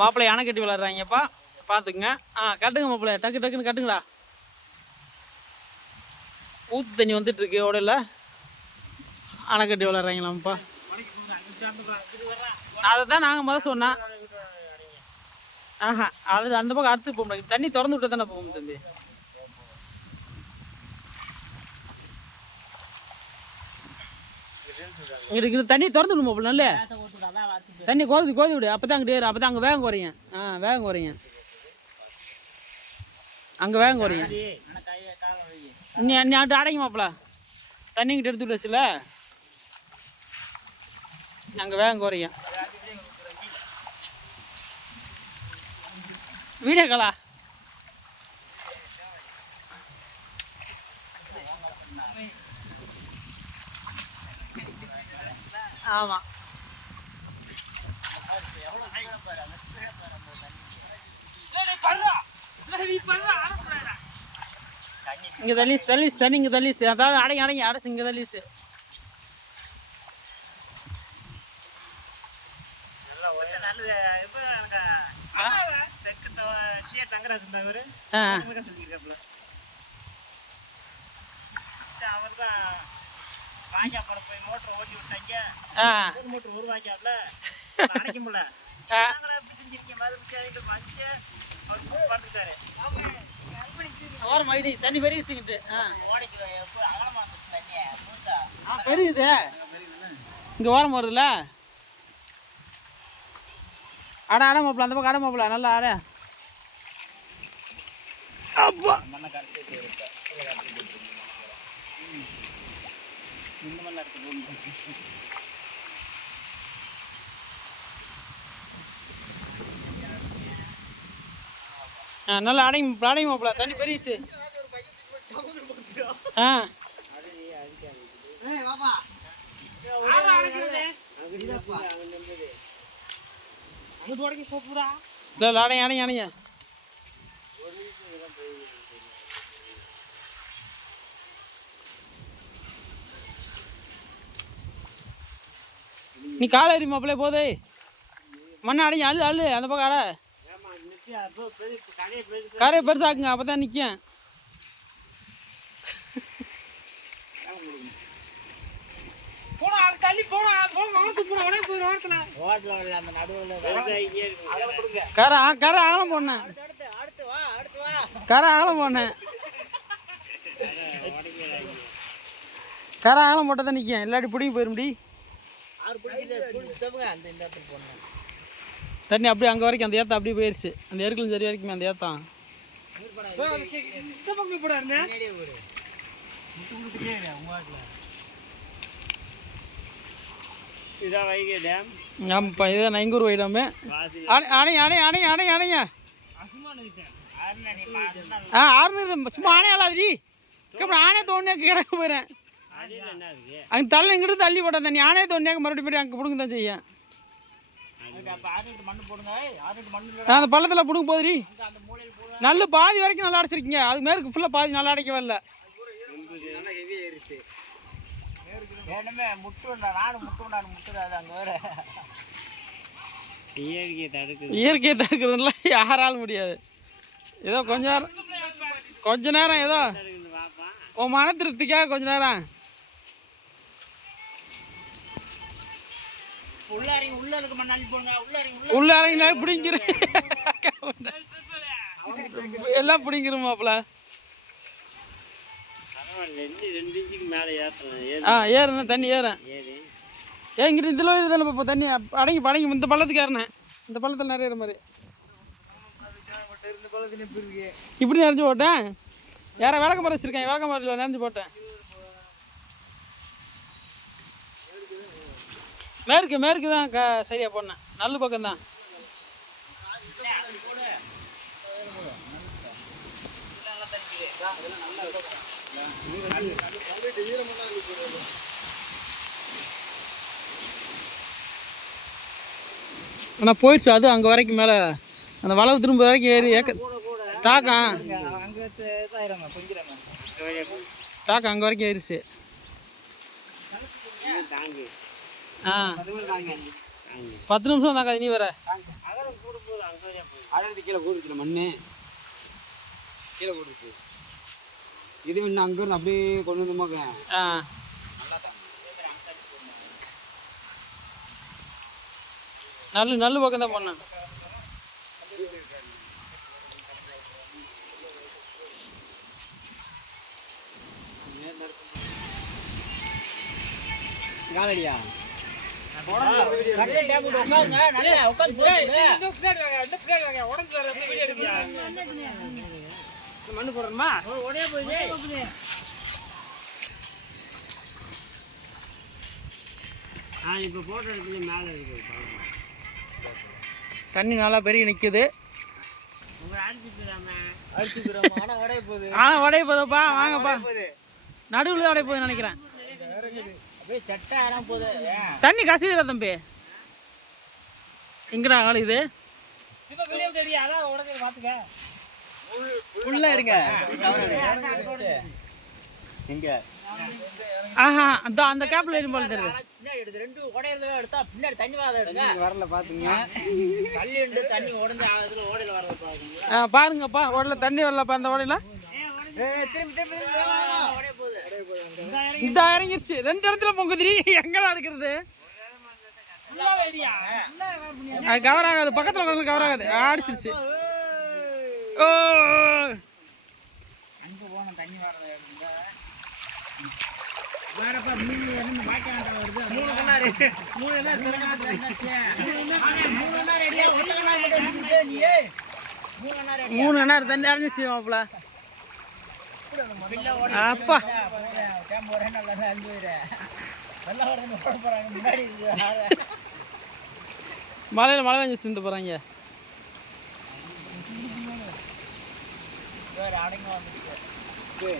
மாப்பிள்ளை யானை கட்டி விளாட்றாங்கப்பா, பார்த்துக்குங்க. கட்டுங்க மாப்பிள்ளை, டக்கு டக்குன்னு கட்டுங்கடா. ஊற்று தண்ணி வந்துட்டுருக்கு உடல, அணை கட்டி விளாட்றாங்களாம்ப்பா. அதை தான் நாங்கள் முதல் சொன்னோம். அது அந்த பக்கம் அறுத்து போக முடியாது, தண்ணி திறந்து விட்டு தானே போகும் தம்பி. இங்கிட்டு தண்ணி திறந்து விடுமா அப்படி நல்ல தண்ணி கோதி விடு, அப்போ தான் அங்கிட்டு ஏறு, அப்போ தான் அங்கே வேகம் குறையும். வேகம் குறையும், அங்கே வேகம் குறையும். நீ அங்கிட்ட அடைங்க மாப்பிள்ள, தண்ணி கிட்ட எடுத்து விட்டுச்சுல, அங்கே வேகம் குறையும். வீடியோ காலா ஆமாம். இங்கே தள்ளிஸ் தண்ணி இங்கே தள்ளிஸ், அதாவது அடைங்க அடைச்சு இங்கே தள்ளிஸ். தண்ணி பெருகிட்டு பெருகுது, இங்க ஓரம் வருதுல்ல. அடை மாப்பிள்ள, அந்த பக்கம் அடை மாப்பிள்ள, நல்லா அடை. அப்பா நல்லா அடைங்க மாப்பிள்ள, தண்ணி பெருசு. அடைங்க நீ காலை எறி மாப்பிள்ளை போதே, மண்ணை அடைங்க, அள்ளு அந்த பக்கம் அடை, கரையை பெருசாக்குங்க, அப்போ தான் நிற்கும். கரை ஆழம் போனேன், கரை ஆழம் போட்டதான் நிற்கும், இல்லாட்டி பிடிங்கி போயிடும். தண்ணி அப்படியே அங்கே வரைக்கும் அந்த ஏற்றம் அப்படியே போயிடுச்சு, அந்த எருக்கலும் சரி வரைக்கும் அந்த ஏற்றம். ஆமாப்பா, இதுதான் நைங்கூர் வைடாமே. அடைங்க 600 சும்மா ஆணையாலாதி ஆணைய தோண்டியா கிடக்க போயிறேன். அங்கே தள்ள இங்கிட்டு தள்ளி போட்டேன் தண்ணி, ஆணைய தோண்டியாக மறுபடியும் போய் அங்கே பிடுங்க தான் செய்யும். அந்த பள்ளத்தில் பிடுங்க போதுரி, நல்ல பாதி வரைக்கும் நல்லா அடைச்சிருக்கீங்க, அது மேற்கு ஃபுல்லாக பாதி நல்லா அடைக்கவே இல்லை. இயற்கையை தடுக்கிறதுல யாராலும் முடியாது. ஏதோ கொஞ்ச நேரம் ஏதோ உன் மன திருப்திக்காக கொஞ்ச நேரம் உள்ள இறங்கினா பிடிங்கிரு, எல்லாம் பிடிங்கிரும் மாப்பிள்ள. ஏறுண்ணே, தண்ணி ஏறேன். இங்கிட்ட இதில் தானே இப்போ தண்ணி அடங்கி இந்த பள்ளத்துக்கு ஏறினேன், இந்த பள்ளத்தில் நிறைய மாதிரி இப்படி நிறைஞ்சு போட்டேன். யாரா விளக்க மரம் வச்சிருக்கேன், விளக்க மரத்தில் நிறைஞ்சு போட்டேன். மேற்கு தான் சரியா போனேன், நல்ல பக்கம் தான். ஆனால் போயிடுச்சு அது அங்கே வரைக்கும், மேலே அந்த வளவு திரும்ப வரைக்கும் ஏறி தாக்கம் அங்கே வரைக்கும் ஏறிச்சு. 10 நிமிஷம் தாங்க நீ வர. அடர்த்தி கீழே போட்டுருச்சு மண்ணு கீழே போட்டுருச்சு இது இன்னும் அங்கிருந்து அப்படியே கொண்டு வந்து நல்லா தாங்க நல்ல பக்கம் தான் பண்ணேன் காலடியா மண்ணு போடுறோமா இப்போ போட்டோ எடுத்து மேலே இருக்கு தண்ணி நல்லா பெருகி நிற்குது ஆனால் உடைய போதப்பா வாங்கப்பா நடுவில் தான் உடைய போகுதுன்னு நினைக்கிறேன் தண்ணி கசிதுல தம்பி எங்கடா ஆள் இது ஆஹா அந்த கேப்ல ஏறி போல தெரியுது வரல பாத்துங்க பாருங்கப்பா ஓடல தண்ணி வரலப்பா அந்த ஓடையில இந்த இறங்கிருச்சு 2 இடத்துல பொங்குதிரி எங்கடா இருக்கிறது கவர் ஆகாது பக்கத்துல வந்து கவர் ஆகாது அடிச்சிருச்சு ஓ மூணு நேரம் தண்ணி இறங்கிச்சு மாப்பிள்ள அப்பா மலையில் மழை பெஞ்சு வச்சுட்டு போகிறாங்க அடங்க வந்துச்சு